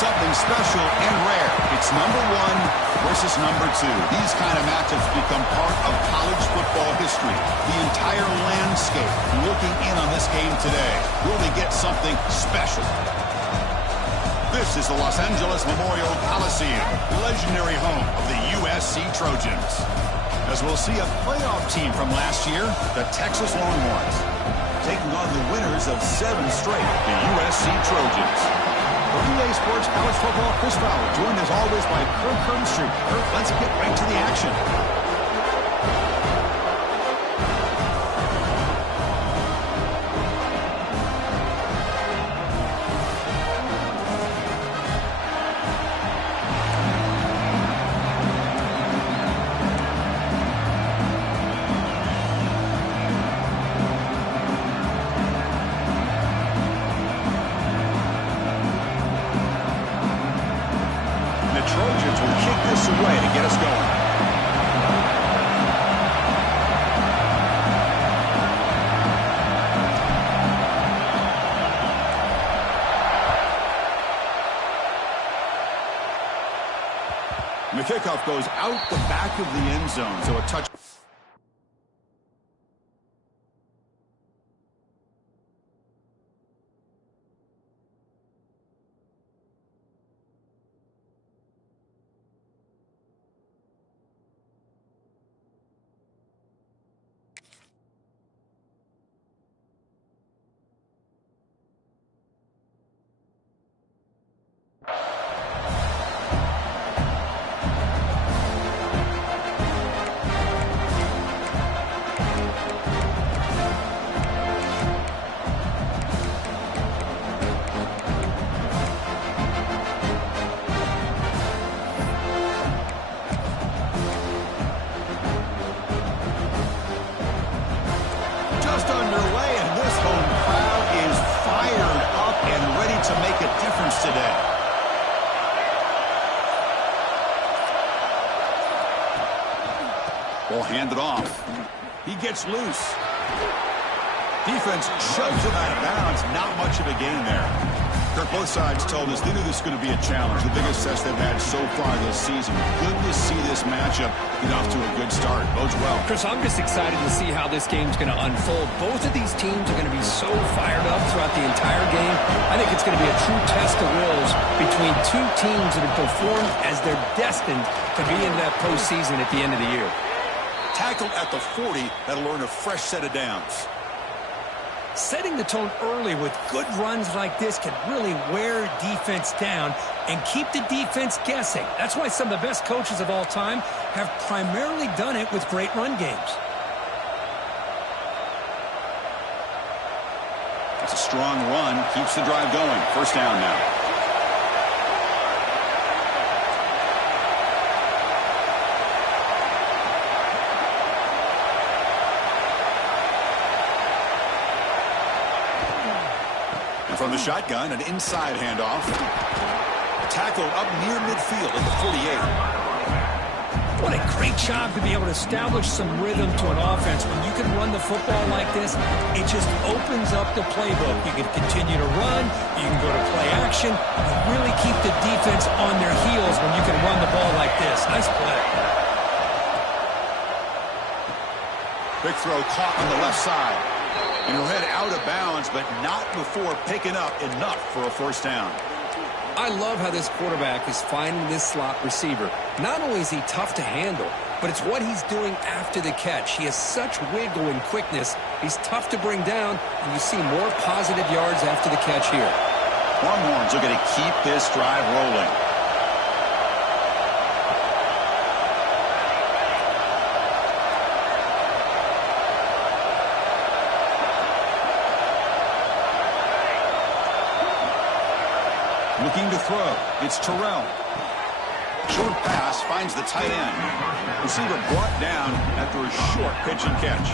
something special and rare. It's number 1 versus number 2. These kind of matchups become part of college football history. The entire landscape looking in on this game today. Will they get something special? This is the Los Angeles Memorial Coliseum, legendary home of the USC Trojans. As we'll see a playoff team from last year, the Texas Longhorns, taking on the winners of 7 straight, the USC Trojans. For EA Sports College Football, Chris Fowler, joined as always by Kirk Herbstreit. Kirk, let's get right to the action. Trojans will kick this away to get us going. And the kickoff goes out the back of the end zone, so a touch. Underway, and this home crowd is fired up and ready to make a difference today. Ball handed off. He gets loose. Defense shoves him out of bounds. Not much of a gain there. Kirk, both sides told us they knew this was going to be a challenge, the biggest test they've had so far this season. Good to see this matchup get off to a good start. Bodes well. Chris, I'm just excited to see how this game's going to unfold. Both of these teams are going to be so fired up throughout the entire game. I think it's going to be a true test of wills between two teams that have performed as they're destined to be into that postseason at the end of the year. Tackled at the 40, that'll earn a fresh set of downs. Setting the tone early with good runs like this can really wear defense down and keep the defense guessing. That's why some of the best coaches of all time have primarily done it with great run games. It's a strong run, keeps the drive going. First down now. From the shotgun, an inside handoff. Tackled up near midfield at the 48. What a great job to be able to establish some rhythm to an offense. When you can run the football like this, it just opens up the playbook. You can continue to run, you can go to play action, and really keep the defense on their heels when you can run the ball like this. Nice play. Big throw caught on the left side. And he'll head out of bounds, but not before picking up enough for a first down. I love how this quarterback is finding this slot receiver. Not only is he tough to handle, but it's what he's doing after the catch. He has such wiggle and quickness. He's tough to bring down, and you see more positive yards after the catch here. Longhorns are going to keep this drive rolling. Looking to throw. It's Terrell. Short pass finds the tight end. Receiver brought down after a short pitch and catch.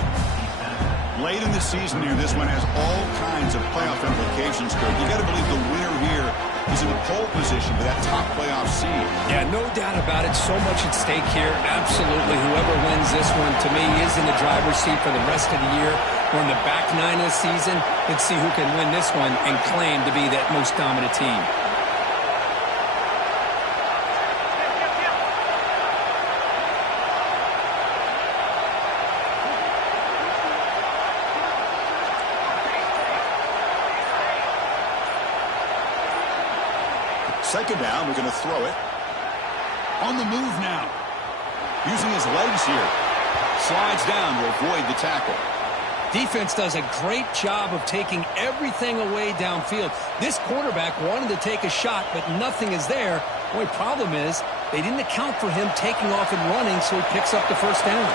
Late in the season here, this one has all kinds of playoff implications, Kirk. You got to believe the winner here is in the pole position for that top playoff seed. Yeah, no doubt about it. So much at stake here. Absolutely. Whoever wins this one, to me, is in the driver's seat for the rest of the year. We're in the back nine of the season. Let's see who can win this one and claim to be that most dominant team. Second down, we're going to throw it. On the move now. Using his legs here. Slides down to avoid the tackle. Defense does a great job of taking everything away downfield. This quarterback wanted to take a shot, but nothing is there. The only problem is they didn't account for him taking off and running, so he picks up the first down.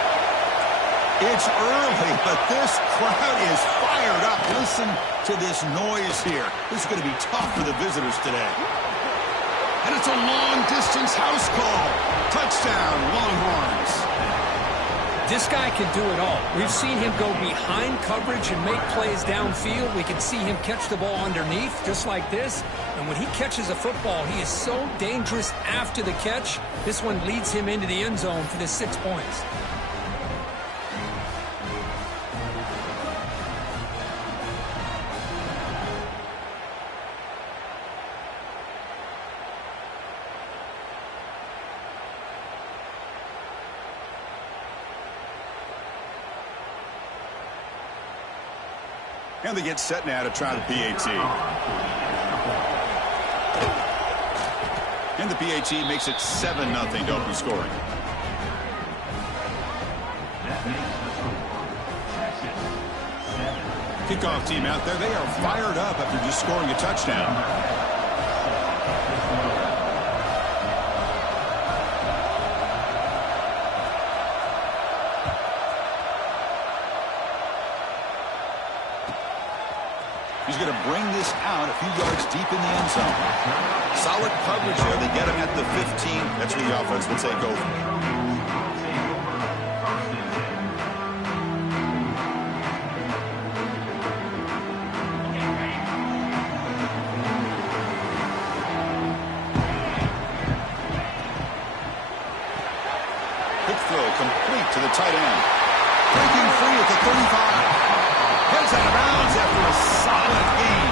It's early, but this crowd is fired up. Listen to this noise here. This is going to be tough for the visitors today. And it's a long-distance house call. Touchdown, Longhorns. This guy can do it all. We've seen him go behind coverage and make plays downfield. We can see him catch the ball underneath, just like this. And when he catches a football, he is so dangerous after the catch. This one leads him into the end zone for the 6 points. And they get set now to try the PAT. And the PAT makes it 7-0 to open scoring. Kickoff team out there. They are fired up after just scoring a touchdown. He's going to bring this out a few yards deep in the end zone. Solid coverage there. They get him at the 15. That's where the offense will take over. Quick throw complete to the tight end. Breaking free at the 35. Heads out of bounds after a solid gain.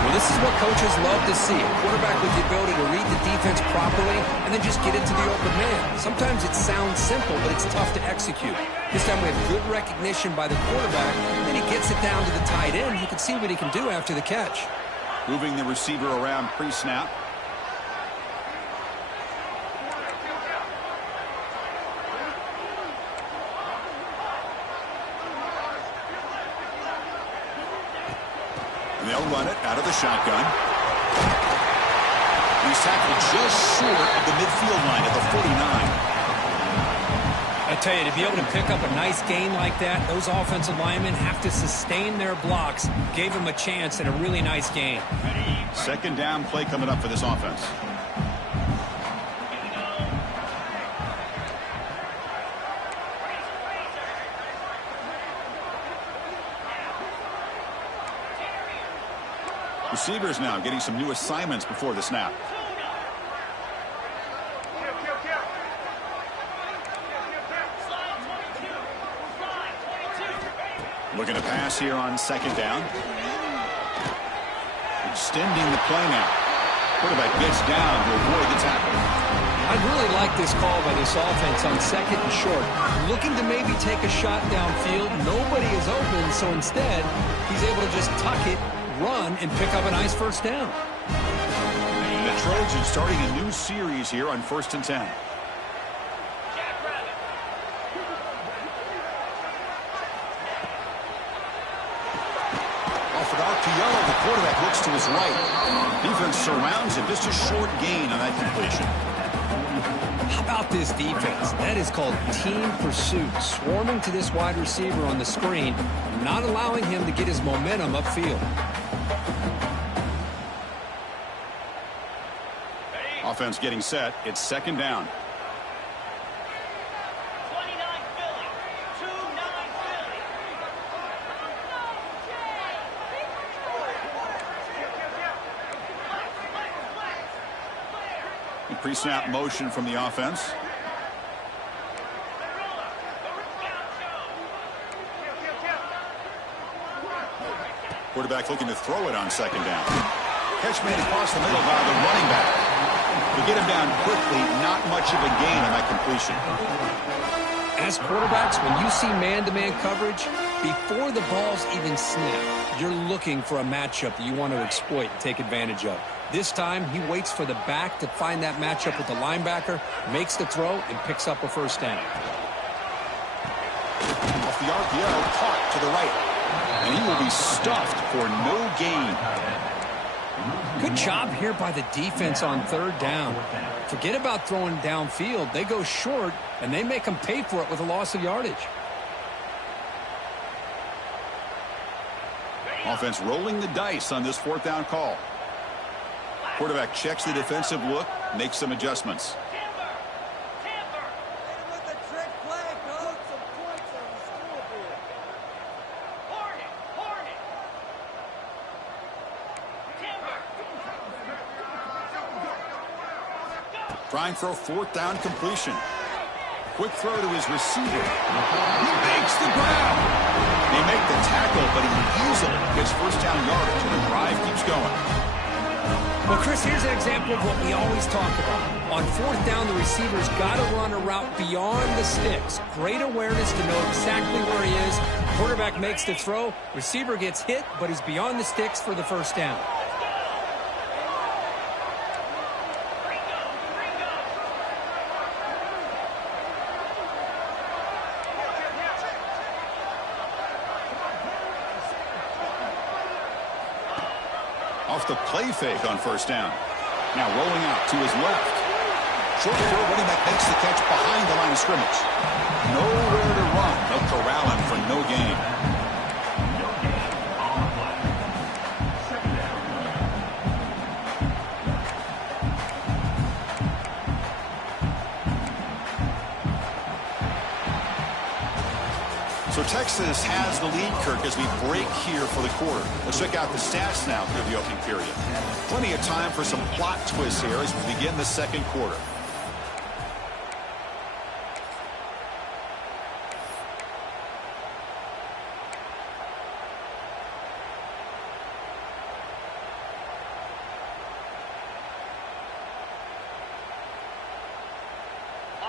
Well, this is what coaches love to see. A quarterback with the ability to read the defense properly and then just get into the open man. Sometimes it sounds simple, but it's tough to execute. This time we have good recognition by the quarterback, and then he gets it down to the tight end. You can see what he can do after the catch. Moving the receiver around pre-snap. They'll run it out of the shotgun. He's tackled just short of the midfield line at the 49. I tell you, to be able to pick up a nice gain like that, those offensive linemen have to sustain their blocks. Gave him a chance and a really nice gain. Second down play coming up for this offense. Receivers now getting some new assignments before the snap. Looking to pass here on second down. Extending the play now. Quarterback gets down to avoid the tackle. I really like this call by this offense on second and short. Looking to maybe take a shot downfield. Nobody is open, so instead, he's able to just tuck it, run, and pick up a nice first down. The Trojans starting a new series here on 1st and 10. Offered RPO. The quarterback looks to his right. Defense surrounds him. Just a short gain on that completion. How about this defense? That is called team pursuit. Swarming to this wide receiver on the screen, not allowing him to get his momentum upfield. Offense getting set. It's second down. Pre-snap motion from the offense. Quarterback looking to throw it on second down. Catch made across the middle by the running back. To get him down quickly, not much of a gain on that completion. As quarterbacks, when you see man-to-man coverage, before the balls even snap, you're looking for a matchup that you want to exploit and take advantage of. This time, he waits for the back to find that matchup with the linebacker, makes the throw, and picks up a first down. Off the RPO, caught to the right. And he will be stuffed for no gain. Good job here by the defense on third down. Forget about throwing downfield. They go short, and they make them pay for it with a loss of yardage. Offense rolling the dice on this fourth down call. Quarterback checks the defensive look, makes some adjustments. Trying for a fourth down completion. Quick throw to his receiver. He makes the grab. They make the tackle, but he easily gets first down yardage, and the drive keeps going. Well, Chris, here's an example of what we always talk about. On fourth down, the receiver's got to run a route beyond the sticks. Great awareness to know exactly where he is. Quarterback makes the throw. Receiver gets hit, but he's beyond the sticks for the first down. Off the play fake on first down. Now rolling out to his left. Short throw, running back makes the catch behind the line of scrimmage. Nowhere to run. They'll corral him for no gain. So Texas has the lead, Kirk, as we break here for the quarter. Let's check out the stats now through the opening period. Plenty of time for some plot twists here as we begin the second quarter.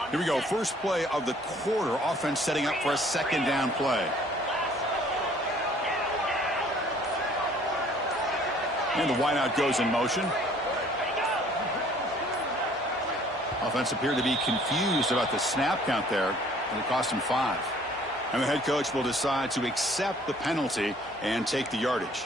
Here we go. First play of the quarter. Offense setting up for a second down play. And the wideout goes in motion. Offense appeared to be confused about the snap count there, and it cost him 5. And the head coach will decide to accept the penalty and take the yardage.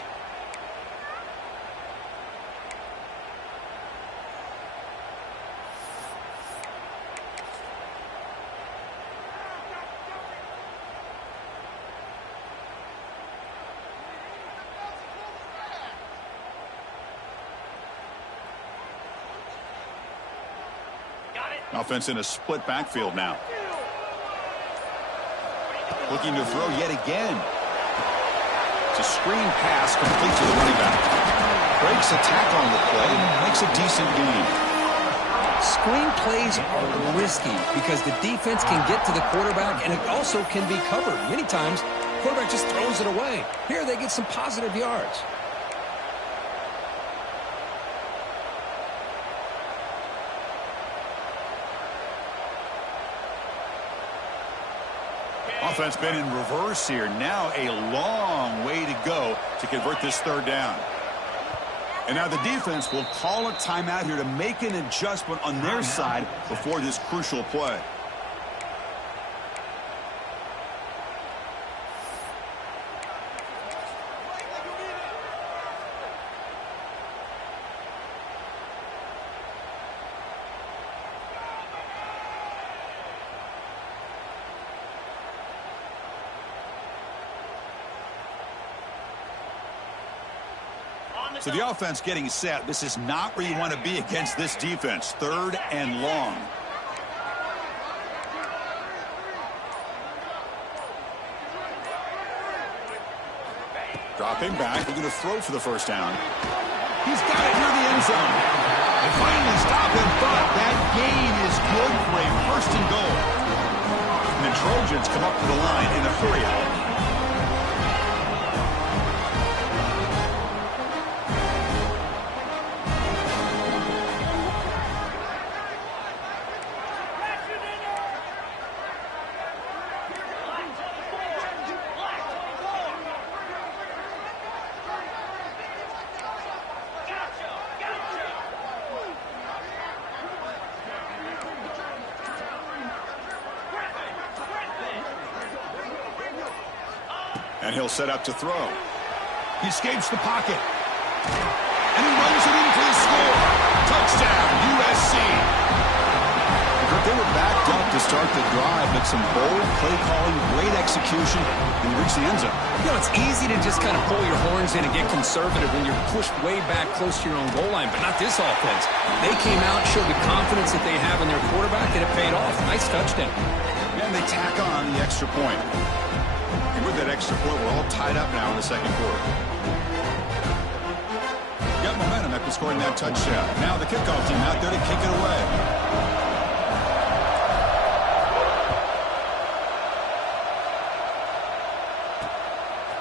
Offense in a split backfield now. Looking to throw yet again. It's a screen pass complete to the running back. Breaks a tackle on the play and makes a decent gain. Screen plays are risky because the defense can get to the quarterback, and it also can be covered. Many times, the quarterback just throws it away. Here, they get some positive yards. Offense been in reverse here. Now a long way to go to convert this third down. And now the defense will call a timeout here to make an adjustment on their side before this crucial play. So the offense getting set. This is not where you want to be against this defense. Third and long. Dropping back. We're going to throw for the first down. He's got it near the end zone. They finally stop him, but that gain is good for a first and goal. And the Trojans come up to the line in a hurry out. And he'll set up to throw. He escapes the pocket. And he runs it in for the score. Touchdown, USC. They were backed up to start the drive, but some bold play calling, great execution, and reach the end zone. You know, it's easy to just kind of pull your horns in and get conservative when you're pushed way back close to your own goal line, but not this offense. They came out, showed the confidence that they have in their quarterback, and it paid off. Nice touchdown. And they tack on the extra point. And with that extra point, we're all tied up now in the second quarter. Got momentum after scoring that touchdown. Now the kickoff team out there to kick it away.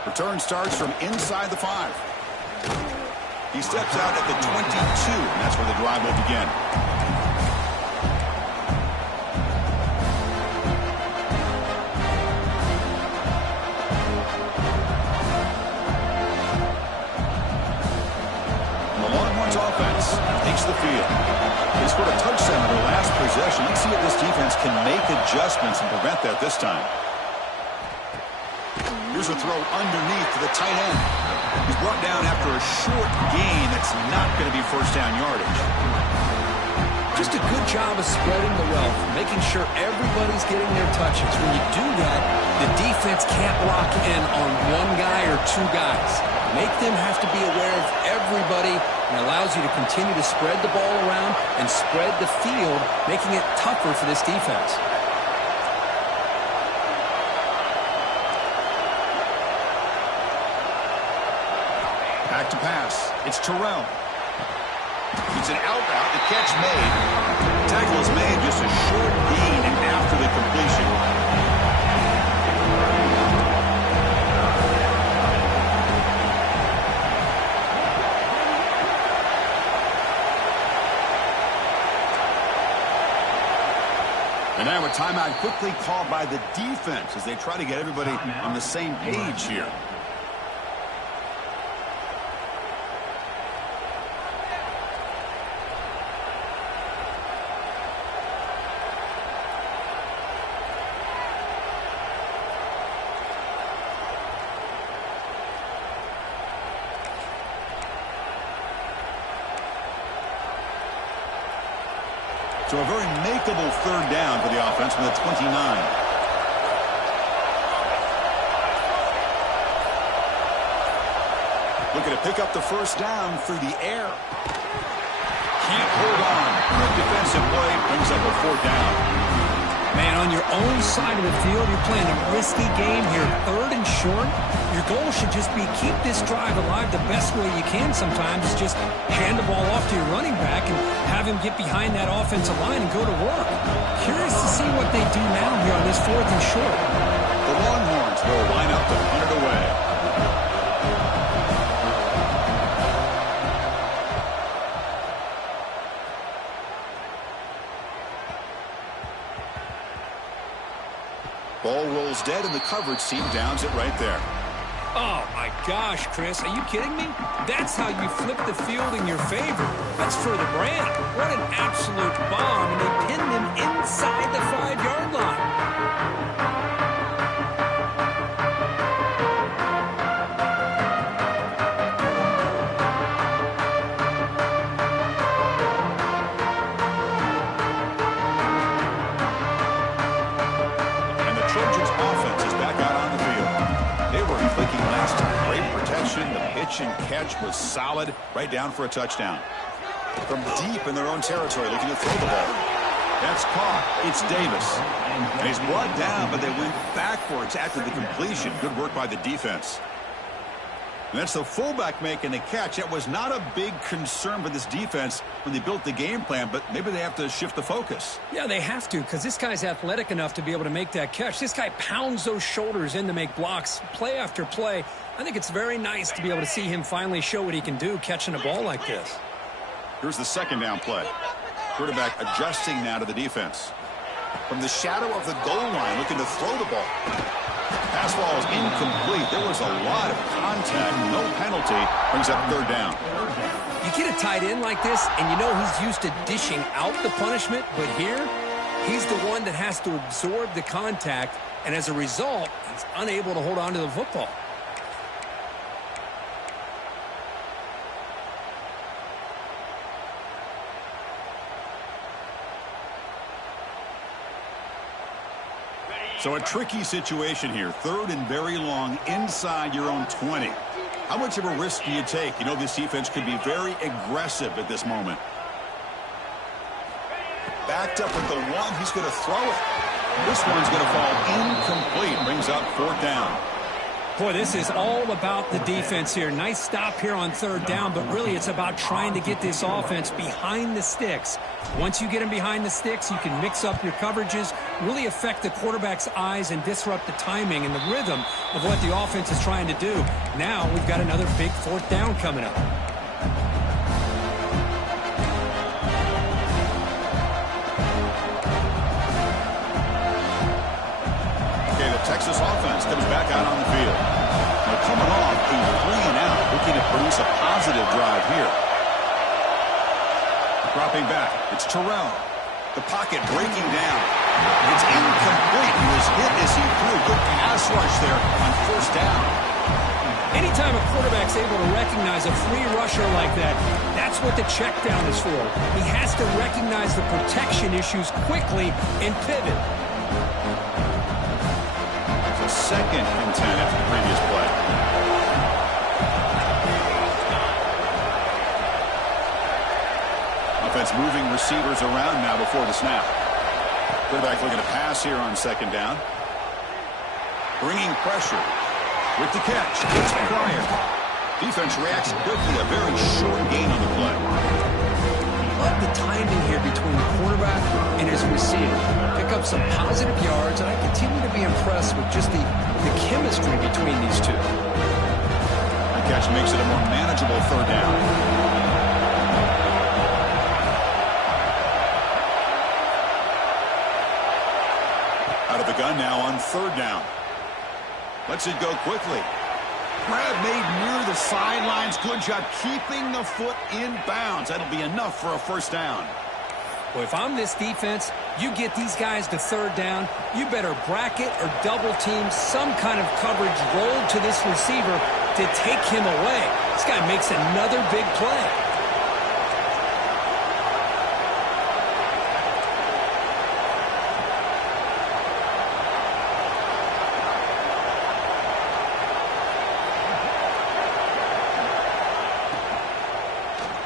Return starts from inside the 5. He steps out at the 22, and that's where the drive will begin. And the Longhorns offense takes the field. They scored a touchdown in their last possession. Let's see if this defense can make adjustments and prevent that this time. Here's a throw underneath to the tight end. He's brought down after a short gain that's not going to be first down yardage. Just a good job of spreading the wealth, making sure everybody's getting their touches. When you do that, the defense can't lock in on one guy or two guys. Make them have to be aware of everybody, and allows you to continue to spread the ball around and spread the field, making it tougher for this defense. Back to pass. It's Terrell. It's an out route. The catch made. The tackle is made. Just a short gain after the completion. And now a timeout quickly called by the defense as they try to get everybody on the same page here. So a very makeable third down for the offense from the 29. Looking to pick up the first down through the air. Can't hold on. Good defensive play brings up a fourth down. Man, on your own side of the field, you're playing a risky game here. Third and short. Your goal should just be keep this drive alive the best way you can sometimes. Is just hand the ball off to your running back and have him get behind that offensive line and go to work. Curious to see what they do now here on this fourth and short. The Longhorns will line up to punt it away. Ball rolls dead, and the coverage team downs it right there. Oh, my gosh, Chris. Are you kidding me? That's how you flip the field in your favor. That's for the brand. What an absolute bomb. And they pinned him inside the 5-yard line. The pitch and catch was solid, right down for a touchdown. From deep in their own territory, looking to throw the ball. That's caught. It's Davis. And he's brought down, but they went backwards after the completion. Good work by the defense. And that's the fullback making the catch. That was not a big concern for this defense when they built the game plan, but maybe they have to shift the focus. Yeah, they have to, because this guy's athletic enough to be able to make that catch. This guy pounds those shoulders in to make blocks play after play. I think it's very nice to be able to see him finally show what he can do catching a ball like this. Here's the second down play. Quarterback adjusting now to the defense. From the shadow of the goal line, looking to throw the ball. Pass ball is incomplete. There was a lot of contact. No penalty. Brings up third down. You get a tight end like this, and you know he's used to dishing out the punishment, but here, he's the one that has to absorb the contact, and as a result, he's unable to hold on to the football. So a tricky situation here. Third and very long inside your own 20. How much of a risk do you take? You know this defense could be very aggressive at this moment. Backed up with the one. He's going to throw it. This one's going to fall incomplete. Brings up fourth down. Boy, this is all about the defense here. Nice stop here on third down, but really it's about trying to get this offense behind the sticks. Once you get them behind the sticks, you can mix up your coverages, really affect the quarterback's eyes and disrupt the timing and the rhythm of what the offense is trying to do. Now we've got another big fourth down coming up. Texas offense comes back out on the field. They're coming off a 3-and-out, looking to produce a positive drive here. Dropping back, it's Terrell. The pocket breaking down. It's incomplete. He was hit as he threw. Good pass rush there on first down. Anytime a quarterback's able to recognize a free rusher like that, that's what the check down is for. He has to recognize the protection issues quickly and pivot. Second and 10 after the previous play. Offense moving receivers around now before the snap. Quarterback looking to pass here on second down. Bringing pressure with the catch. It's Pryor. Defense reacts quickly. A very short gain on the play. Love the timing here between the quarterback and his receiver. Pick up some positive yards, and I continue to be impressed with just the chemistry between these two. The catch makes it a more manageable third down. Out of the gun now on third down. Lets it go quickly. Grab made near the sidelines. Good job keeping the foot in bounds. That'll be enough for a first down. Well, if I'm this defense, you get these guys to third down, you better bracket or double team some kind of coverage rolled to this receiver to take him away. This guy makes another big play.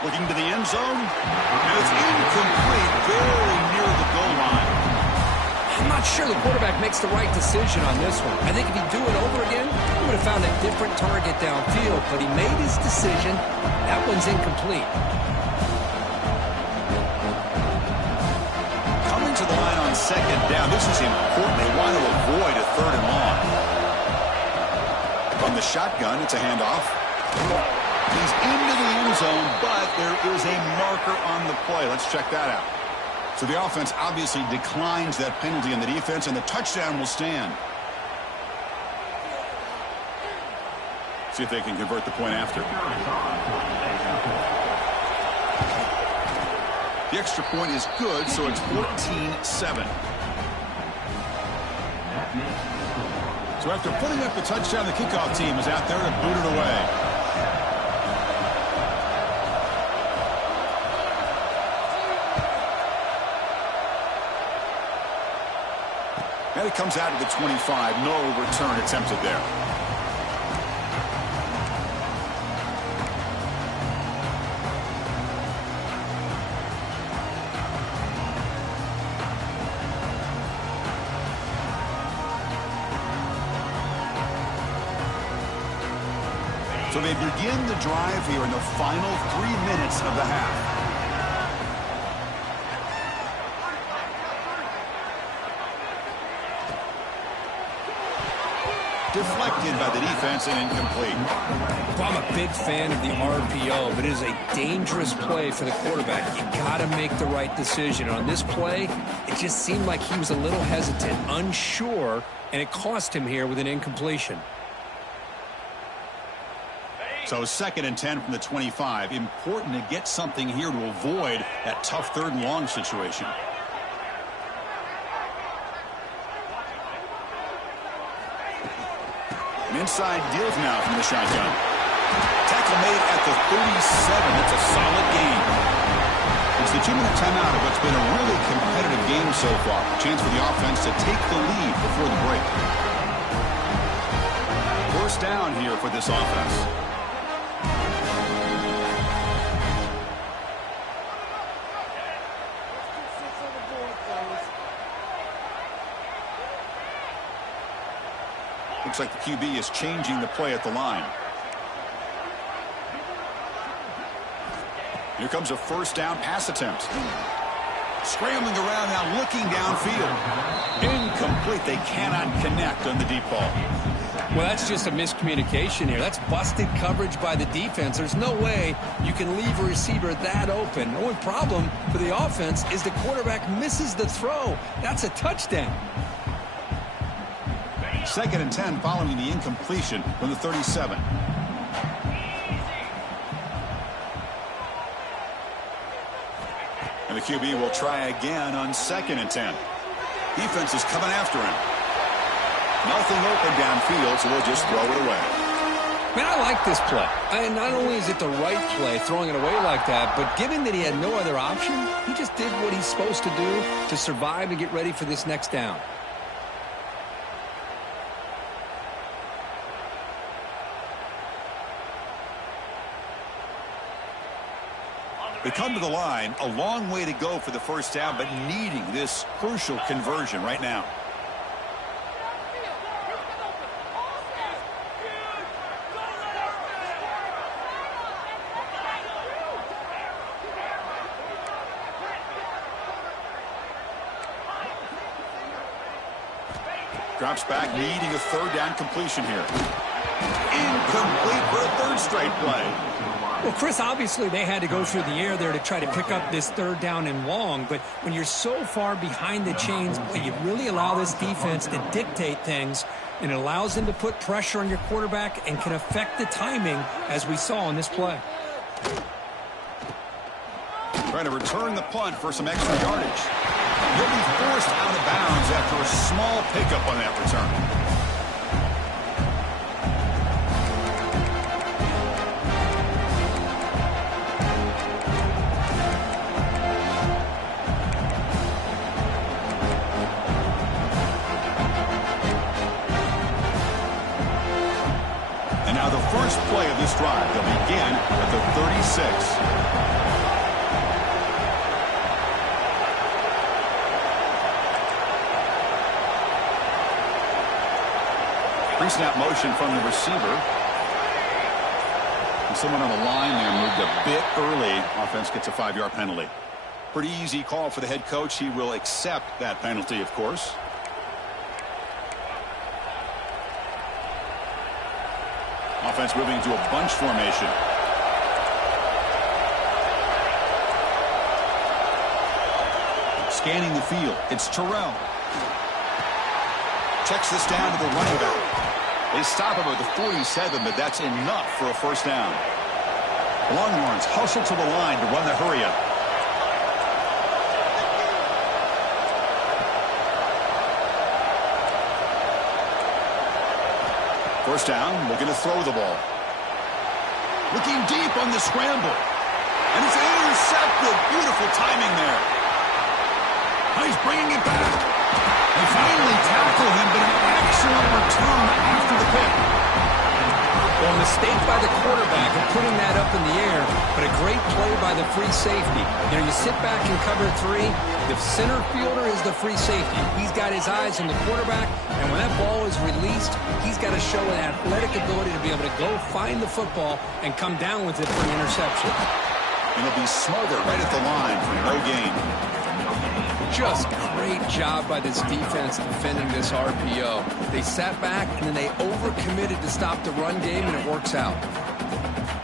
Looking to the end zone, and it's incomplete, very near the goal line. I'm not sure the quarterback makes the right decision on this one. I think if he'd do it over again, he would have found a different target downfield, but he made his decision. That one's incomplete. Coming to the line on second down, this is important. They want to avoid a third and long. From the shotgun, it's a handoff. He's into the end zone, but there is a marker on the play. Let's check that out. So the offense obviously declines that penalty in the defense, and the touchdown will stand. See if they can convert the point after. The extra point is good, so it's 14-7. So after putting up the touchdown, the kickoff team is out there to boot it away. And it comes out to the 25. No return attempted there. So they begin the drive here in the final 3 minutes of the half. Deflected by the defense and incomplete. Well, I'm a big fan of the RPO, but it is a dangerous play for the quarterback. You got to make the right decision. On this play, it just seemed like he was a little hesitant, unsure, and it cost him here with an incompletion. So 2nd and 10 from the 25. Important to get something here to avoid that tough third and long situation. An inside deal now from the shotgun. Tackle made at the 37. That's a solid gain. It's the 2-minute timeout of what's been a really competitive game game so far. Chance for the offense to take the lead before the break. First down here for this offense. Looks like the QB is changing the play at the line. Here comes a first down pass attempt. Scrambling around now, looking downfield. Incomplete. They cannot connect on the deep ball. Well, that's just a miscommunication here. That's busted coverage by the defense. There's no way you can leave a receiver that open. The only problem for the offense is the quarterback misses the throw. That's a touchdown. 2nd and 10 following the incompletion from the 37. And the QB will try again on 2nd and 10. Defense is coming after him. Nothing open downfield, so they'll just throw it away. Man, I like this play. And not only is it the right play, throwing it away like that, but given that he had no other option, he just did what he's supposed to do to survive and get ready for this next down. They come to the line, a long way to go for the first down, but needing this crucial conversion right now. Drops back, needing a 3rd down completion here. Incomplete for a 3rd straight play. Well, Chris, obviously they had to go through the air there to try to pick up this 3rd down and long, but when you're so far behind the chains, you really allow this defense to dictate things, and it allows them to put pressure on your quarterback and can affect the timing, as we saw in this play. Trying to return the punt for some extra yardage. He'll be forced out of bounds after a small pickup on that return. First play of this drive. They'll begin at the 36. Pre-snap motion from the receiver. And someone on the line there moved a bit early. Offense gets a 5-yard penalty. Pretty easy call for the head coach. He will accept that penalty, of course. Offense moving into a bunch formation. Scanning the field. It's Terrell. Checks this down to the running back. They stop him at the 47, but that's enough for a first down. The Longhorns hustle to the line to run the hurry-up. First down, looking to throw the ball. Looking deep on the scramble. And it's intercepted. Beautiful timing there. He's bringing it back. They finally tackle him, but an excellent return after the pick. Well, a mistake by the quarterback of putting that up in the air, but a great play by the free safety. You know, you sit back in cover 3. The center fielder is the free safety. He's got his eyes on the quarterback, and when that ball is released, he's got to show an athletic ability to be able to go find the football and come down with it for an interception. And he'll be smothered right at the line for no gain. Just great job by this defense defending this RPO. They sat back, and then they overcommitted to stop the run game, and it works out.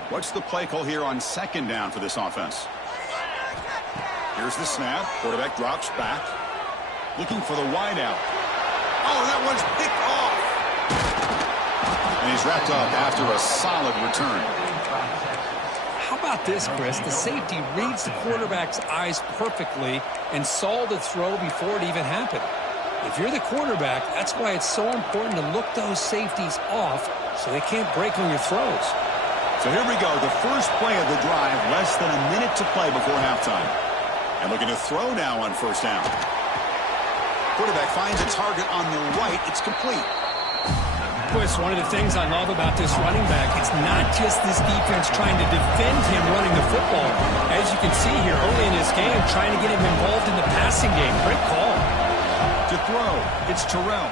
What's the play call here on 2nd down for this offense? Here's the snap. Quarterback drops back. Looking for the wideout. Oh, that one's picked off. And he's wrapped up after a solid return. How about this, Chris? The safety reads the quarterback's eyes perfectly and saw the throw before it even happened. If you're the quarterback, that's why it's so important to look those safeties off so they can't break on your throws. So here we go. The first play of the drive, less than a minute to play before halftime. And looking to throw now on first down. quarterback finds a target on the right. It's complete. Boy, it's one of the things I love about this running back. It's not just this defense trying to defend him running the football. As you can see here early in this game, trying to get him involved in the passing game. Great call. To throw, it's Terrell.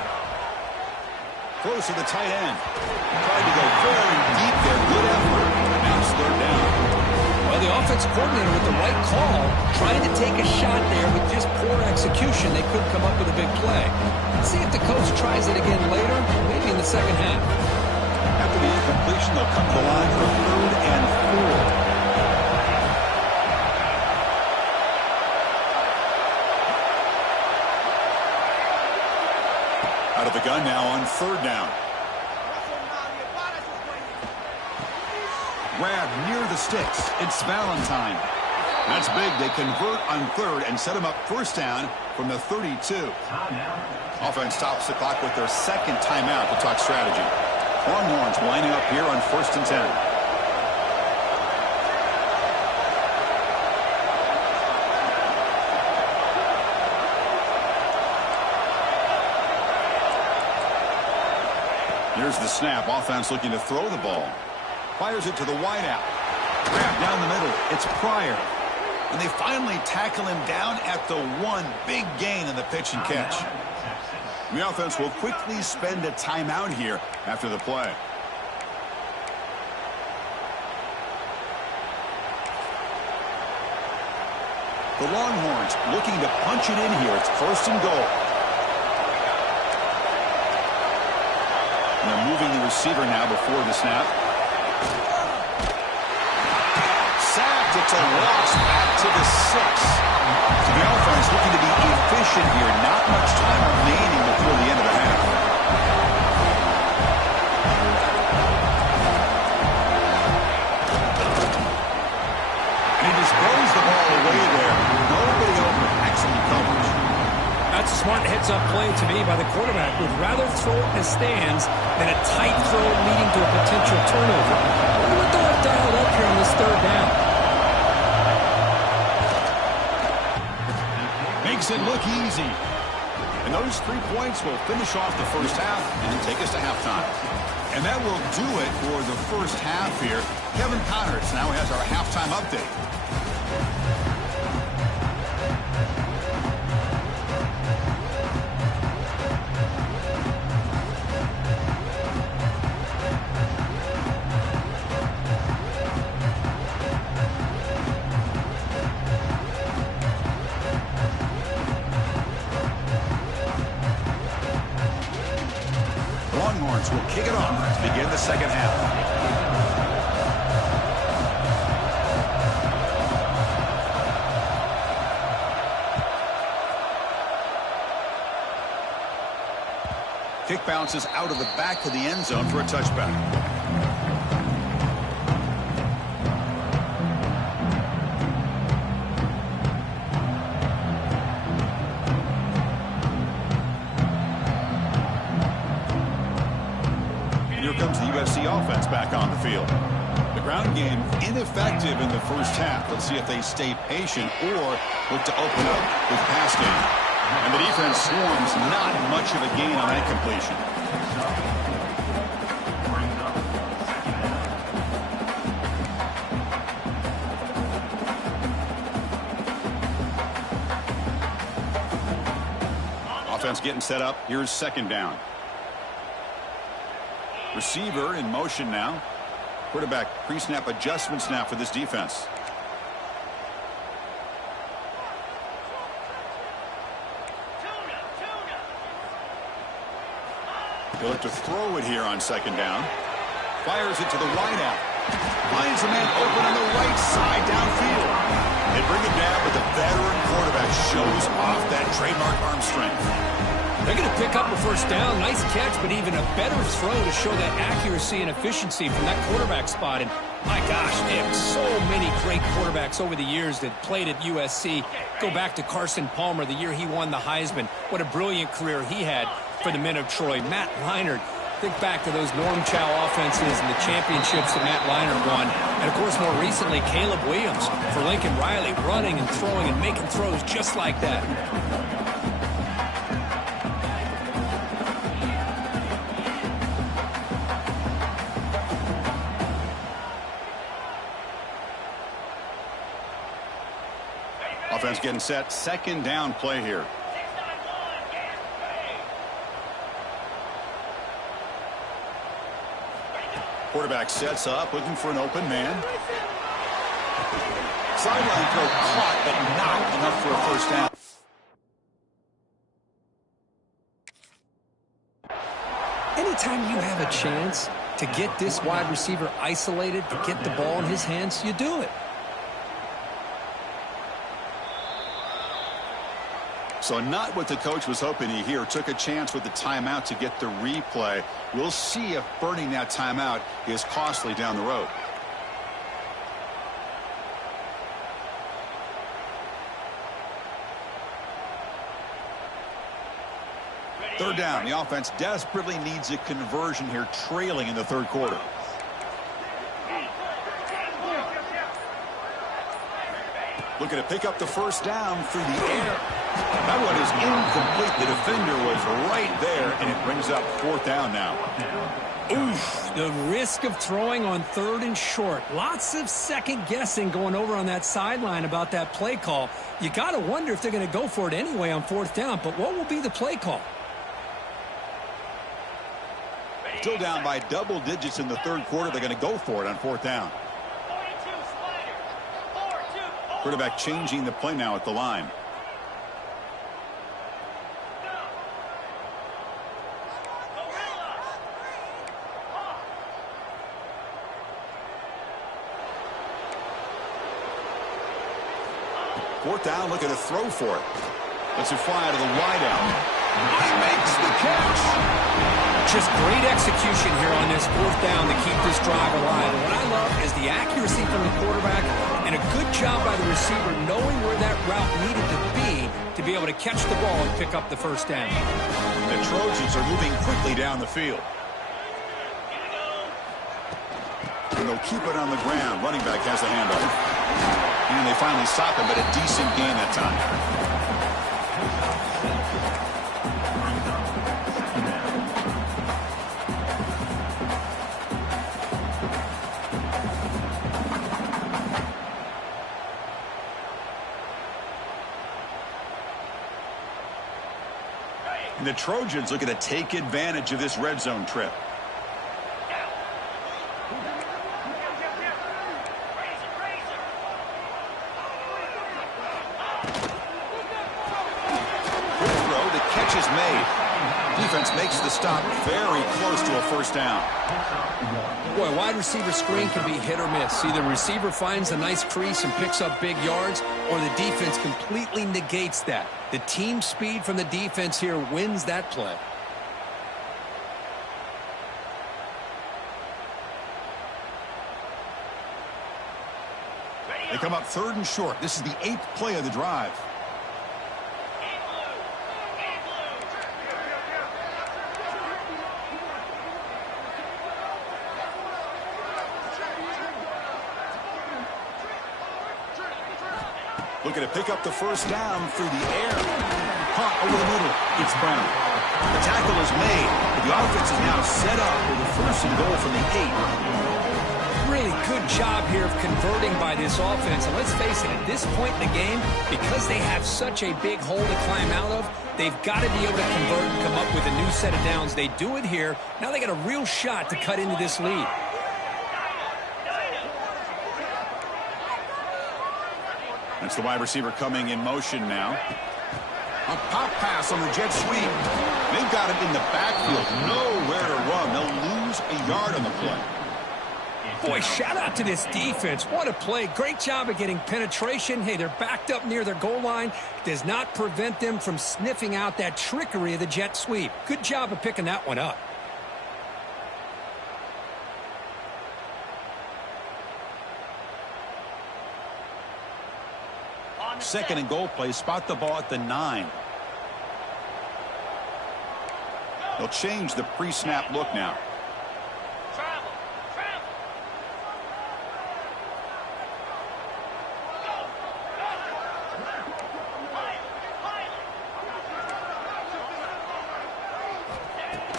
Close to the tight end. Tried to go very deep there. Good effort. Now it's third down. Well, the offensive coordinator with the right call, trying to take a shot there with just poor execution. They couldn't come up with a big play. Let's see if the coach tries it again later, maybe in the second half. After the incompletion, they'll come to the line for 3rd and 4. Out of the gun now on 3rd down. Grab near the sticks. It's Valentine. That's big. They convert on 3rd and set him up 1st down from the 32. Offense stops the clock with their 2nd timeout to talk strategy. Longhorns lining up here on 1st and 10. Here's the snap. Offense looking to throw the ball. Fires it to the wideout. Grab down the middle. It's Pryor. And they finally tackle him down at the 1. Big gain in the pitch and catch. The offense will quickly spend a timeout here after the play. The Longhorns looking to punch it in here. It's 1st and goal. And they're moving the receiver now before the snap. Sacked. It's a loss back to the 6. So the offense looking to be efficient here. Not much time remaining before the end of the half. And he just throws the ball away there. Nobody open. Excellent coverage. That's a smart heads-up play to me by the quarterback. Would rather throw it in the stands than a tight throw leading to a potential turnover. I wonder what they'll have dialed up here on this 3rd down. Makes it look easy. And those 3 points will finish off the 1st half and take us to halftime. And that will do it for the 1st half here. Kevin Connors now has our halftime update. Longhorns will kick it off to begin the 2nd half. Kick bounces out of the back of the end zone for a touchback. Offense back on the field. The ground game ineffective in the 1st half. Let's see if they stay patient or look to open up with pass game. And the defense swarms. Not much of a gain on that completion. Offense getting set up. Here's 2nd down. Receiver in motion now. Quarterback pre-snap adjustments now for this defense. He'll have to throw it here on 2nd down. Fires it to the wideout. Finds a man open on the right side downfield. They bring him down, but the veteran quarterback shows off that trademark arm strength. They're going to pick up a 1st down. Nice catch, but even a better throw to show that accuracy and efficiency from that quarterback spot. And my gosh, they have so many great quarterbacks over the years that played at USC. Go back to Carson Palmer, the year he won the Heisman. What a brilliant career he had for the men of Troy. Matt Leinart. Think back to those Norm Chow offenses and the championships that Matt Leinart won. And, of course, more recently, Caleb Williams for Lincoln Riley, running and throwing and making throws just like that. Defense getting set. Second down play here. Quarterback sets up, looking for an open man. Sideline throw caught, but not enough for a first down. Anytime you have a chance to get this wide receiver isolated, to get the ball in his hands, you do it. So not what the coach was hoping to hear. Took a chance with the timeout to get the replay. We'll see if burning that timeout is costly down the road. Third down. The offense desperately needs a conversion here, trailing in the third quarter. Looking to pick up the first down through the air. That one is incomplete. The defender was right there, and it brings up fourth down now. Oof, the risk of throwing on third and short. Lots of second guessing going over on that sideline about that play call. You got to wonder if they're going to go for it anyway on fourth down, but what will be the play call? Still down by double digits in the third quarter. They're going to go for it on fourth down. Quarterback changing the play now at the line. Fourth down, looking to throw for it. Lets it fly out of the wideout. He makes the catch. Just great execution here on this fourth down to keep this drive alive. And what I love is the accuracy from the quarterback and a good job by the receiver knowing where that route needed to be able to catch the ball and pick up the first down. The Trojans are moving quickly down the field. And they'll keep it on the ground. Running back has the handoff. And they finally stop him, but a decent gain that time. And the Trojans looking to take advantage of this red zone trip. Defense makes the stop very close to a first down. Boy, wide receiver screen can be hit or miss. Either receiver finds a nice crease and picks up big yards, or the defense completely negates that. The team speed from the defense here wins that play. They come up third and short. This is the 8th play of the drive. Looking to pick up the first down through the air. Caught over the middle. It's Brown. The tackle is made, but the offense is now set up with a first and goal from the 8. Really good job here of converting by this offense. And let's face it, at this point in the game, because they have such a big hole to climb out of, they've got to be able to convert and come up with a new set of downs. They do it here. Now they got a real shot to cut into this lead. That's the wide receiver coming in motion now. A pop pass on the jet sweep. They've got him in the backfield. Nowhere to run. They'll lose a yard on the play. Boy, shout out to this defense. What a play. Great job of getting penetration. Hey, they're backed up near their goal line. Does not prevent them from sniffing out that trickery of the jet sweep. Good job of picking that one up. Second and goal play. Spot the ball at the 9. They'll change the pre-snap look now.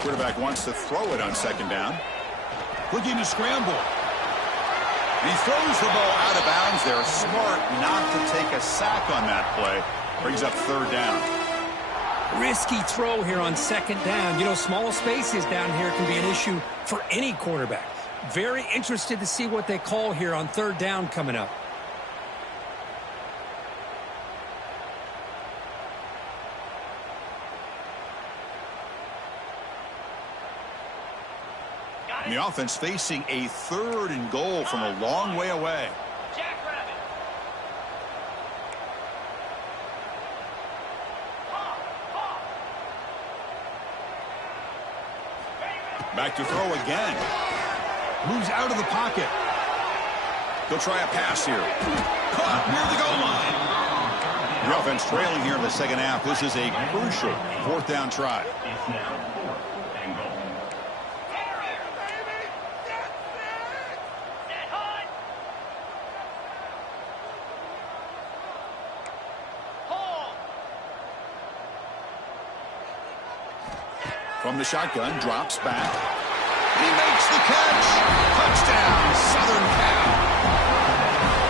Quarterback wants to throw it on second down. Looking to scramble. He throws the ball out of bounds there. Smart not to take a sack on that play. Brings up third down. Risky throw here on second down. You know, small spaces down here can be an issue for any quarterback. Very interested to see what they call here on third down coming up. And the offense facing a 3rd and goal from a long way away. Back to throw again. Moves out of the pocket. They'll try a pass here. Caught near the goal line. The offense trailing here in the second half. This is a crucial 4th down try. From the shotgun, drops back. He makes the catch. Touchdown, Southern Cal.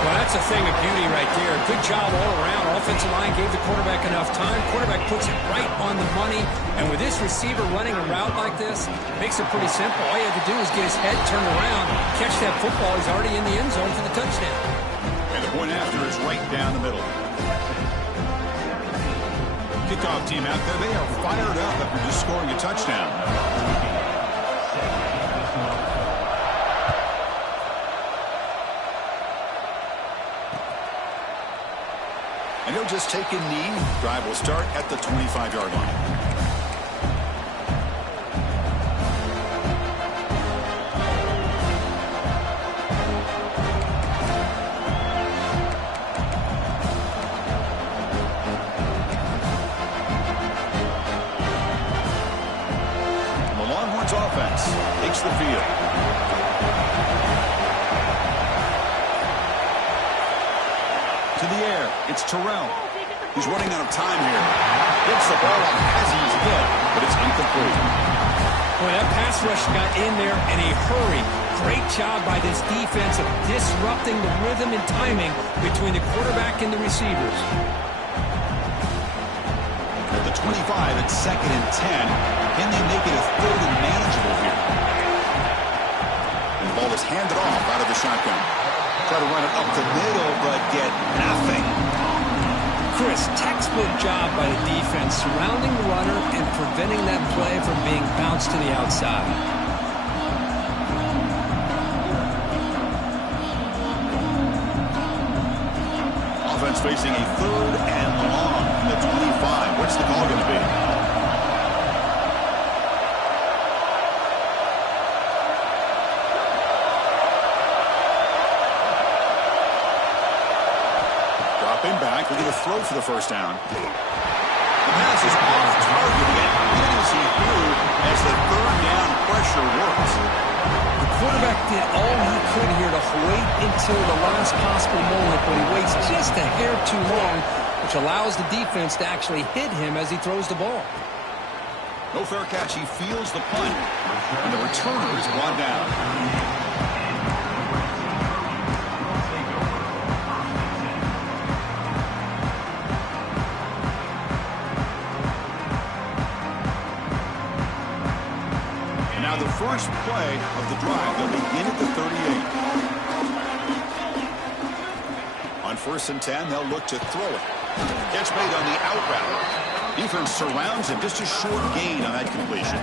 Well, that's a thing of beauty right there. Good job all around. Offensive line gave the quarterback enough time. Quarterback puts it right on the money. And with this receiver running a route like this, makes it pretty simple. All you have to do is get his head turned around, catch that football. He's already in the end zone for the touchdown. And the point after is right down the middle. Kickoff team out there, they are fired up after just scoring a touchdown. And he'll just take a knee. Drive will start at the 25-yard line. Offense takes the field. To the air, it's Terrell. He's running out of time here. Gets the ball up as he's hit, but it's incomplete. Boy, that pass rush got in there in a hurry. Great job by this defense of disrupting the rhythm and timing between the quarterback and the receivers. At the 25, it's 2nd and 10. Can they make it a 3rd and manageable here? And the ball is handed off out of the shotgun. Try to run it up the middle, but get nothing. Chris, textbook job by the defense surrounding the runner and preventing that play from being bounced to the outside. Offense facing a 3rd and long from the 25. What's the call going to be? Back, looking to throw for the first down. The pass is off target again. It is he threw as the 3rd down pressure works. The quarterback did all he could here to wait until the last possible moment, but he waits just a hair too long, which allows the defense to actually hit him as he throws the ball. No fair catch. He feels the punt, and the returner is brought down. First play of the drive. They'll begin at the 38. On 1st and 10, they'll look to throw it. Catch made on the out route. Defense surrounds him. Just a short gain on that completion.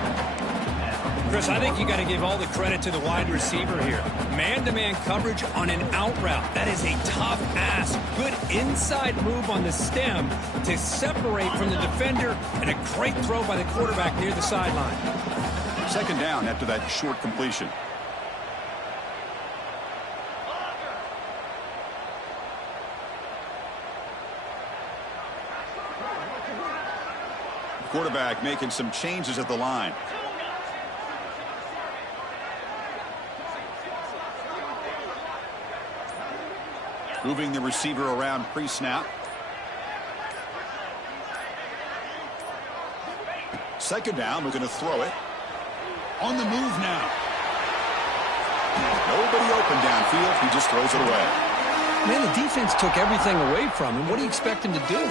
Chris, I think you got to give all the credit to the wide receiver here. Man-to-man coverage on an out route. That is a tough ask. Good inside move on the stem to separate from the defender, and a great throw by the quarterback near the sideline. 2nd down after that short completion. The quarterback making some changes at the line. Moving the receiver around pre-snap. 2nd down, we're going to throw it. On the move now. Nobody open downfield. He just throws it away. Man, the defense took everything away from him. What do you expect him to do?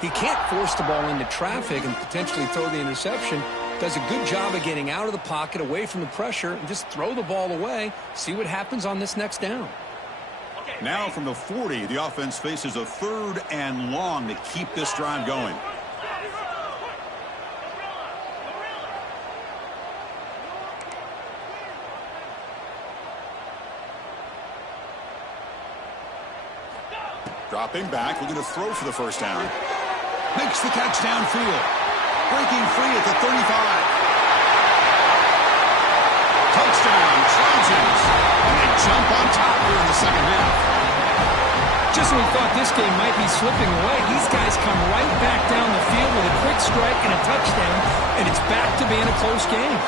He can't force the ball into traffic and potentially throw the interception. Does a good job of getting out of the pocket, away from the pressure, and just throw the ball away. See what happens on this next down. Now from the 40, the offense faces a 3rd and long to keep this drive going. Dropping back, looking to throw for the first down. Makes the catch downfield. Breaking free at the 35. Touchdown, Trojans. And they jump on top here in the second half. Just when we thought this game might be slipping away, these guys come right back down the field with a quick strike and a touchdown, and it's back to being a close game.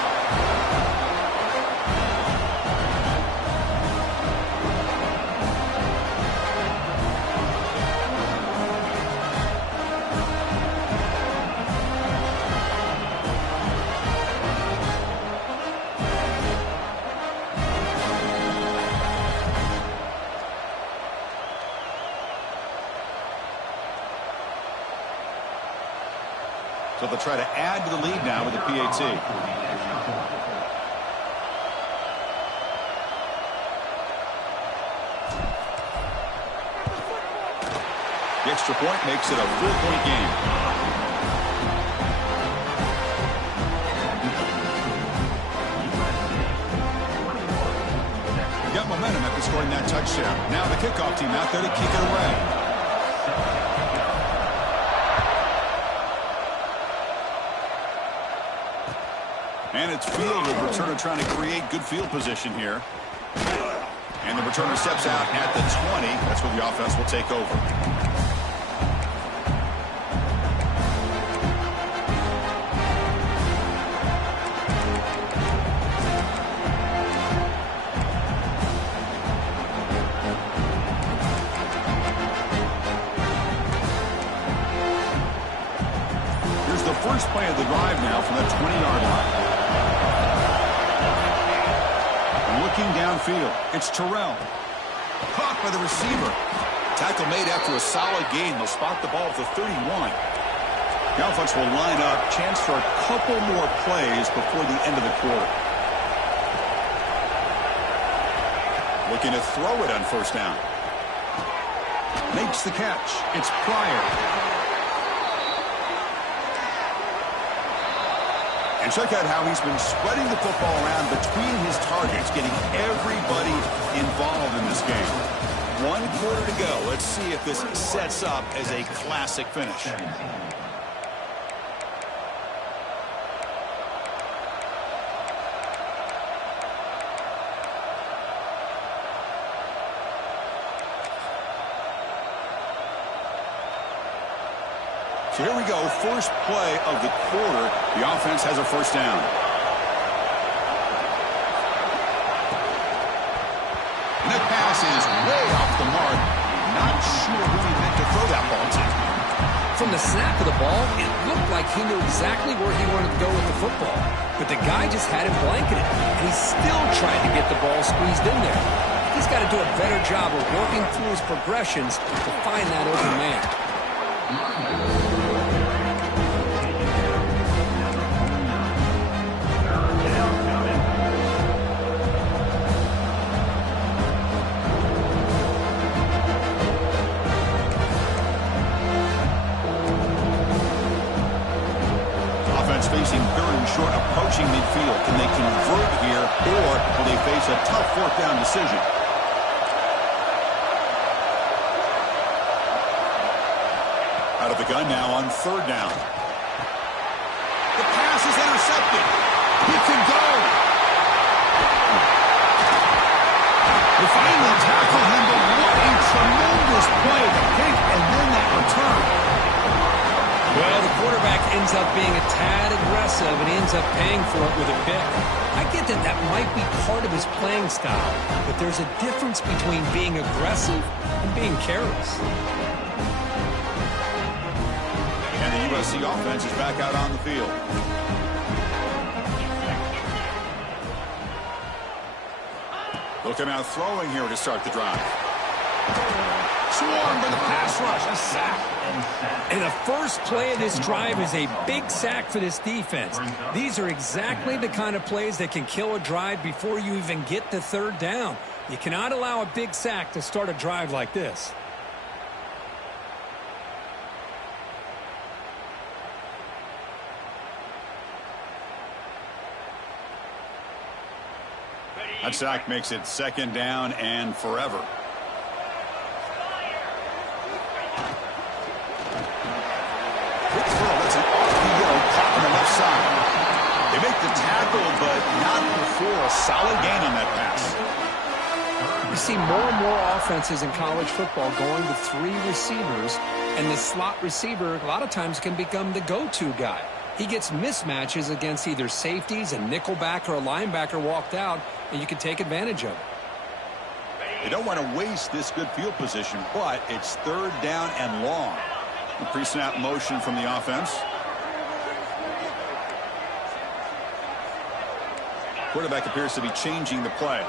So they'll try to add to the lead now with the PAT. The extra point makes it a 4-point game. Got momentum after scoring that touchdown. Now the kickoff team out there to kick it away. And it's field with returner trying to create good field position here. And the returner steps out at the 20. That's where the offense will take over. Here's the first play of the drive now from the 20-yard line. Looking downfield, it's Terrell. Caught by the receiver. Tackle made after a solid gain. They'll spot the ball at the 31. The offense will line up. Chance for a couple more plays before the end of the quarter. Looking to throw it on first down. Makes the catch. It's Pryor. And check out how he's been spreading the football around between his targets, getting everybody involved in this game. 1 quarter to go. Let's see if this sets up as a classic finish. So here we go, first play of the quarter. The offense has a first down. And that pass is way off the mark. Not sure who he meant to throw that ball to. From the snap of the ball, it looked like he knew exactly where he wanted to go with the football. But the guy just had him blanketed, and he still tried to get the ball squeezed in there. He's got to do a better job of working through his progressions to find that open man. Facing 3rd and short, approaching midfield. Can they convert here, or will they face a tough 4th down decision? Out of the gun now on 3rd down. The pass is intercepted. He can go. They finally tackle him, but what a tremendous play. The pick and then that return. Well, the quarterback ends up being a tad aggressive, and he ends up paying for it with a pick. I get that that might be part of his playing style, but there's a difference between being aggressive and being careless. And the USC offense is back out on the field. He'll come out throwing here to start the drive. Swarmed by the pass rush. A sack. And the first play of this drive is a big sack for this defense. These are exactly the kind of plays that can kill a drive before you even get the third down. You cannot allow a big sack to start a drive like this. That sack makes it second down and forever. Quick throw. That's an off-the-go caught on the left side. They make the tackle, but not before a solid gain on that pass. You see more and more offenses in college football going to 3 receivers, and the slot receiver a lot of times can become the go-to guy. He gets mismatches against either safeties, a nickelback, or a linebacker walked out, and you can take advantage of it. They don't want to waste this good field position, but it's third down and long. The pre-snap motion from the offense. Quarterback appears to be changing the play.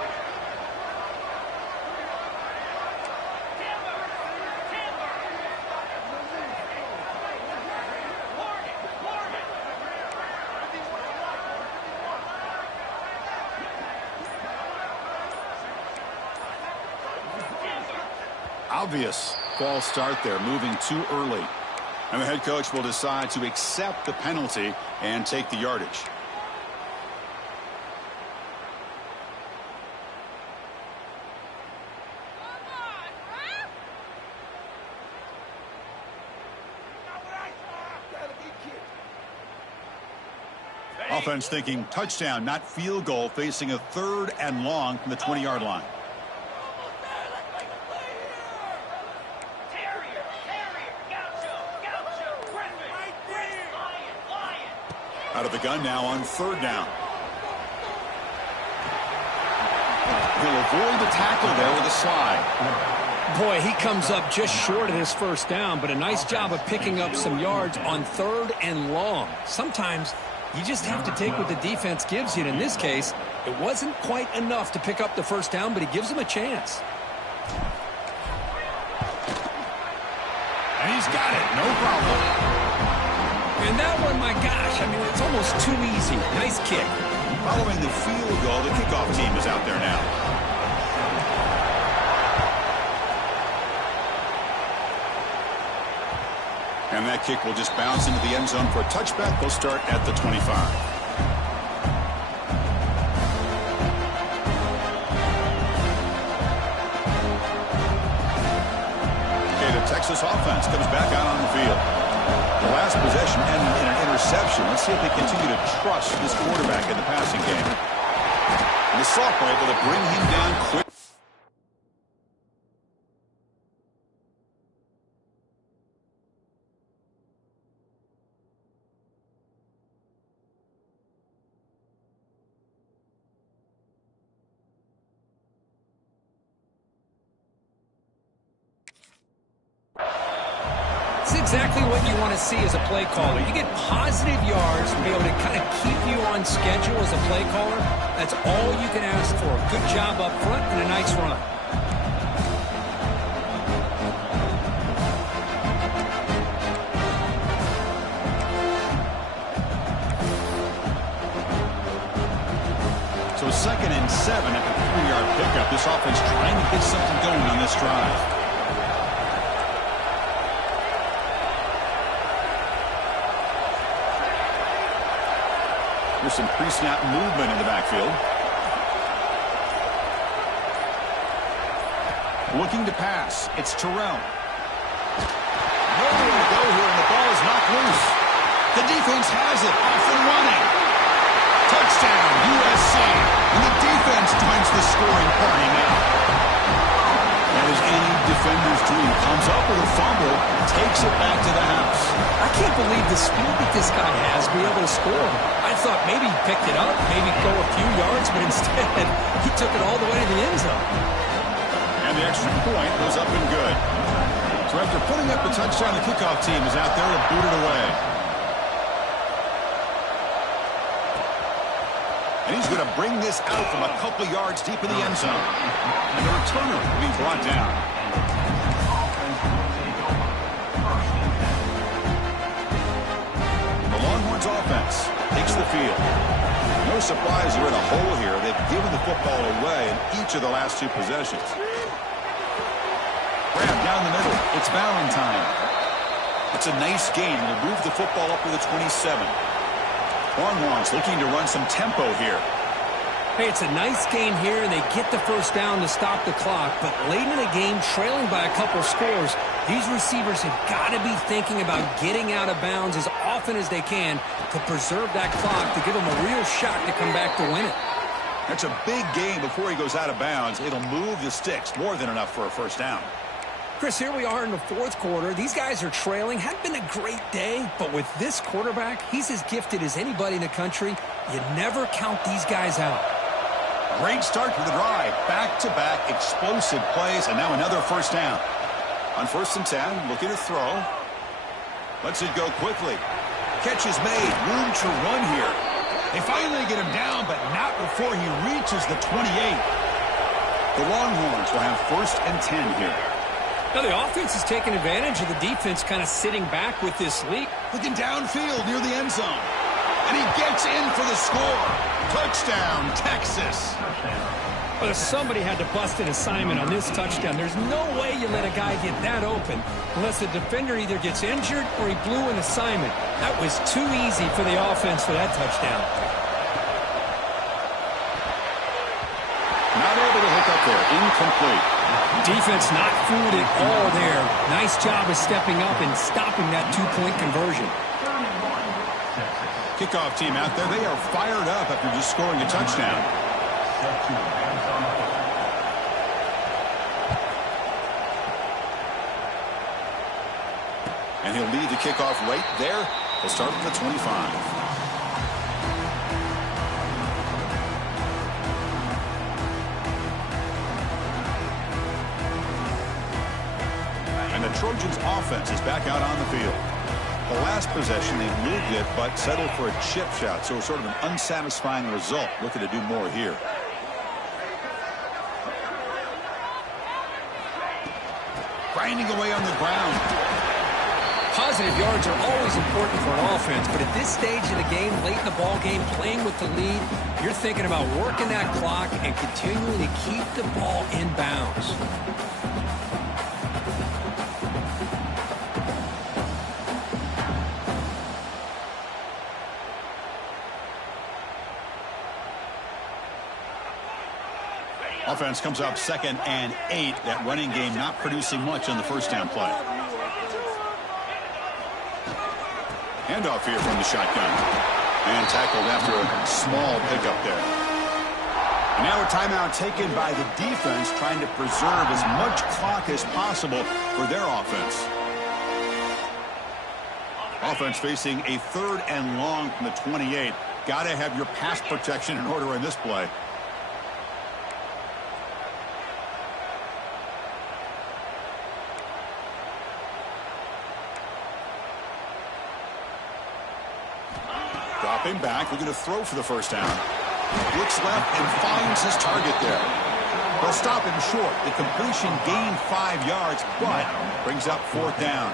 Obvious false start there, moving too early. And the head coach will decide to accept the penalty and take the yardage. Offense thinking touchdown, not field goal, facing a third and long from the 20-yard line. Out of the gun now on third down. He'll avoid the tackle there with a slide. Boy, he comes up just short of his first down, but a nice job of picking up some yards on third and long. Sometimes you just have to take what the defense gives you. And in this case, it wasn't quite enough to pick up the first down, but he gives him a chance. And he's got it, no problem. And that one, my gosh, I mean, it's almost too easy. Nice kick. Following the field goal, the kickoff team is out there now. And that kick will just bounce into the end zone for a touchback. They'll start at the 25. Okay, the Texas offense comes back out on the field. The last possession ended in an interception. Let's see if they continue to trust this quarterback in the passing game. And the sophomore able to bring him down quick. Exactly what you want to see as a play caller. You get positive yards to be able to kind of keep you on schedule as a play caller. That's all you can ask for. Good job up front and a nice run. So 2nd and 7 at the 3-yard pickup. This offense trying to get something going on this drive. There's some pre-snap movement in the backfield. Looking to pass. It's Terrell. Nowhere to go here, and the ball is knocked loose. The defense has it. Off and running. Touchdown, USC. And the defense joins the scoring party now. That is any defender's dream. Comes up with a fumble, takes it back to the house. I can't believe the speed that this guy has to be able to score. I thought maybe he picked it up, maybe go a few yards, but instead he took it all the way to the end zone. And the extra point goes up and good. So after putting up the touchdown, the kickoff team is out there to boot it away. And he's going to bring this out from a couple yards deep in the end zone. And the returner will be brought down. The Longhorns offense takes the field. No surprise they're in a hole here. They've given the football away in each of the last two possessions. Grab down the middle. It's Valentine. It's a nice gain. They'll move the football up to the 27. Longhorns looking to run some tempo here. Hey, it's a nice gain here, and they get the first down to stop the clock. But late in the game, trailing by a couple scores, these receivers have got to be thinking about getting out of bounds as often as they can to preserve that clock, to give them a real shot to come back to win it. That's a big gain before he goes out of bounds. It'll move the sticks, more than enough for a first down. Chris, here we are in the fourth quarter. These guys are trailing. Hadn't been a great day, but with this quarterback, he's as gifted as anybody in the country. You never count these guys out. Great start to the drive. Back-to-back explosive plays, and now another first down. On 1st and 10, looking to throw. Lets it go quickly. Catch is made. Room to run here. They finally get him down, but not before he reaches the 28. The Longhorns will have 1st and 10 here. Now the offense is taking advantage of the defense kind of sitting back with this lead. Looking downfield near the end zone. And he gets in for the score. Touchdown, Texas. Well, somebody had to bust an assignment on this touchdown. There's no way you let a guy get that open unless the defender either gets injured or he blew an assignment. That was too easy for the offense for that touchdown. Not able to hook up there. Incomplete. Defense not fooled at all there. Nice job of stepping up and stopping that two-point conversion. Kickoff team out there. They are fired up after just scoring a touchdown. And he'll lead the kickoff right there. He'll start from the 25. And the Trojans offense is back out on the field. The last possession, they moved it, but settled for a chip shot, so sort of an unsatisfying result. Looking to do more here. Grinding away on the ground. Positive yards are always important for an offense, but at this stage of the game, late in the ball game, playing with the lead, you're thinking about working that clock and continuing to keep the ball in bounds. Offense comes up 2nd and 8. That running game not producing much on the first down play. Handoff here from the shotgun. And tackled after a small pickup there. And now a timeout taken by the defense, trying to preserve as much clock as possible for their offense. Offense facing a 3rd and long from the 28. Got to have your pass protection in order in this play. Dropping back, looking to throw for the first down. Looks left and finds his target there. They'll stop him short. The completion gained 5 yards, but brings up 4th down.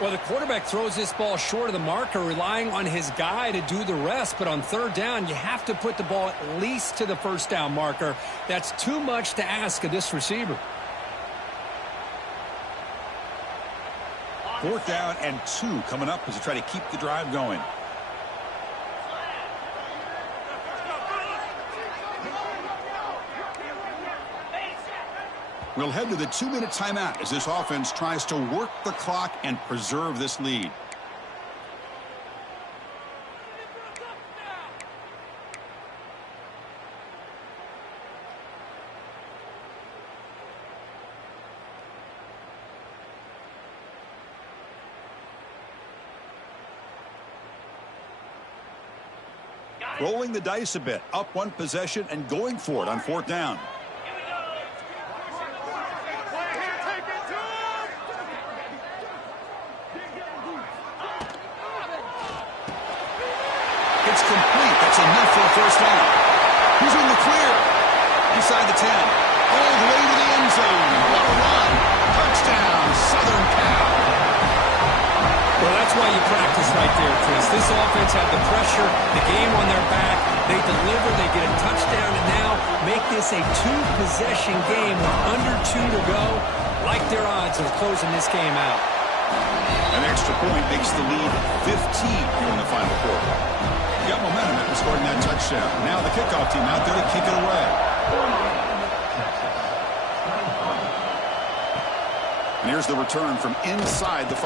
Well, the quarterback throws this ball short of the marker, relying on his guy to do the rest. But on 3rd down, you have to put the ball at least to the first down marker. That's too much to ask of this receiver. 4th down and 2 coming up as they try to keep the drive going. We'll head to the 2-minute timeout as this offense tries to work the clock and preserve this lead. Rolling the dice a bit, up 1 possession and going for it on 4th down. It's complete. That's enough for a first down. He's in the clear. Inside the 10. All the way to the end zone. What a run. Touchdown, Southern Cal. Well, that's why you practice right there, Chris. This offense had the pressure, the game on their back. They deliver, they get a touchdown, and now make this a two-possession game with under 2 to go. Like their odds of closing this game out. An extra point makes the lead 15 here in the final quarter. Got momentum after scoring that touchdown. Now the kickoff team out there to kick it away. And here's the return from inside the 5.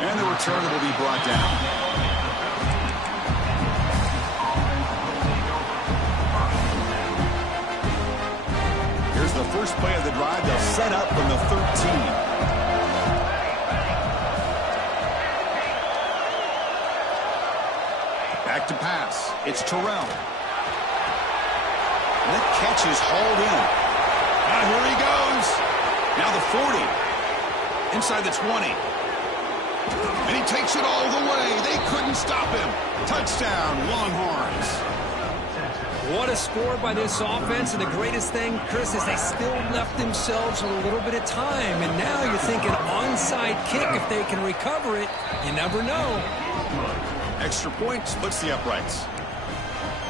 And the return will be brought down. Here's the first play of the drive. They'll set up from the 13. Back to pass. It's Terrell. That catch is hauled in. Now here he goes. Now the 40. Inside the 20. And he takes it all the way. They couldn't stop him. Touchdown, Longhorns. What a score by this offense. And the greatest thing, Chris, is they still left themselves a little bit of time. And now you're thinking onside kick. If they can recover it, you never know. Extra point splits the uprights.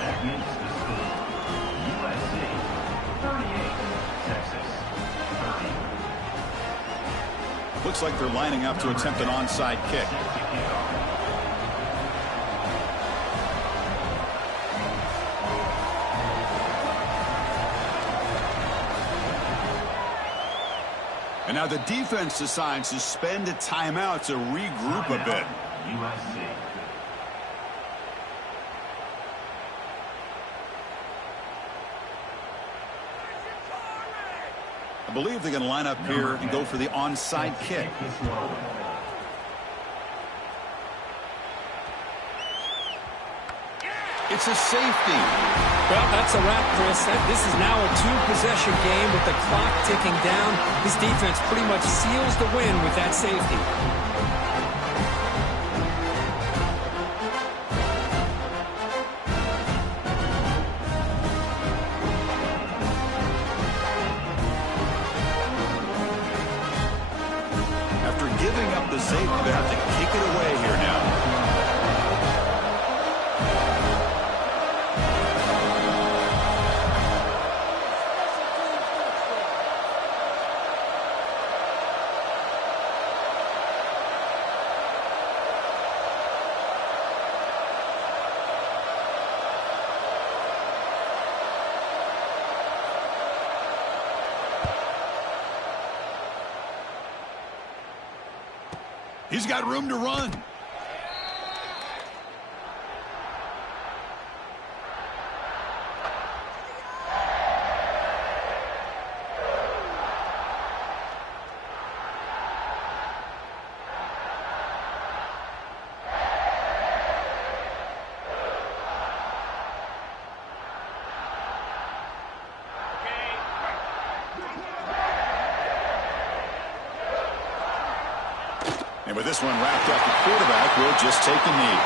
That makes the score USC 38, Texas 30. Looks like they're lining up to attempt an onside kick. And now the defense decides to spend a timeout to regroup a bit. USC. I believe they're going to line up here and go for the onside kick. It's a safety. Well, that's a wrap, Chris. This is now a two-possession game with the clock ticking down. This defense pretty much seals the win with that safety. After giving up the safety, they have to kick it away here now. He's got room to run. And with this one wrapped up, the quarterback will just take the knee.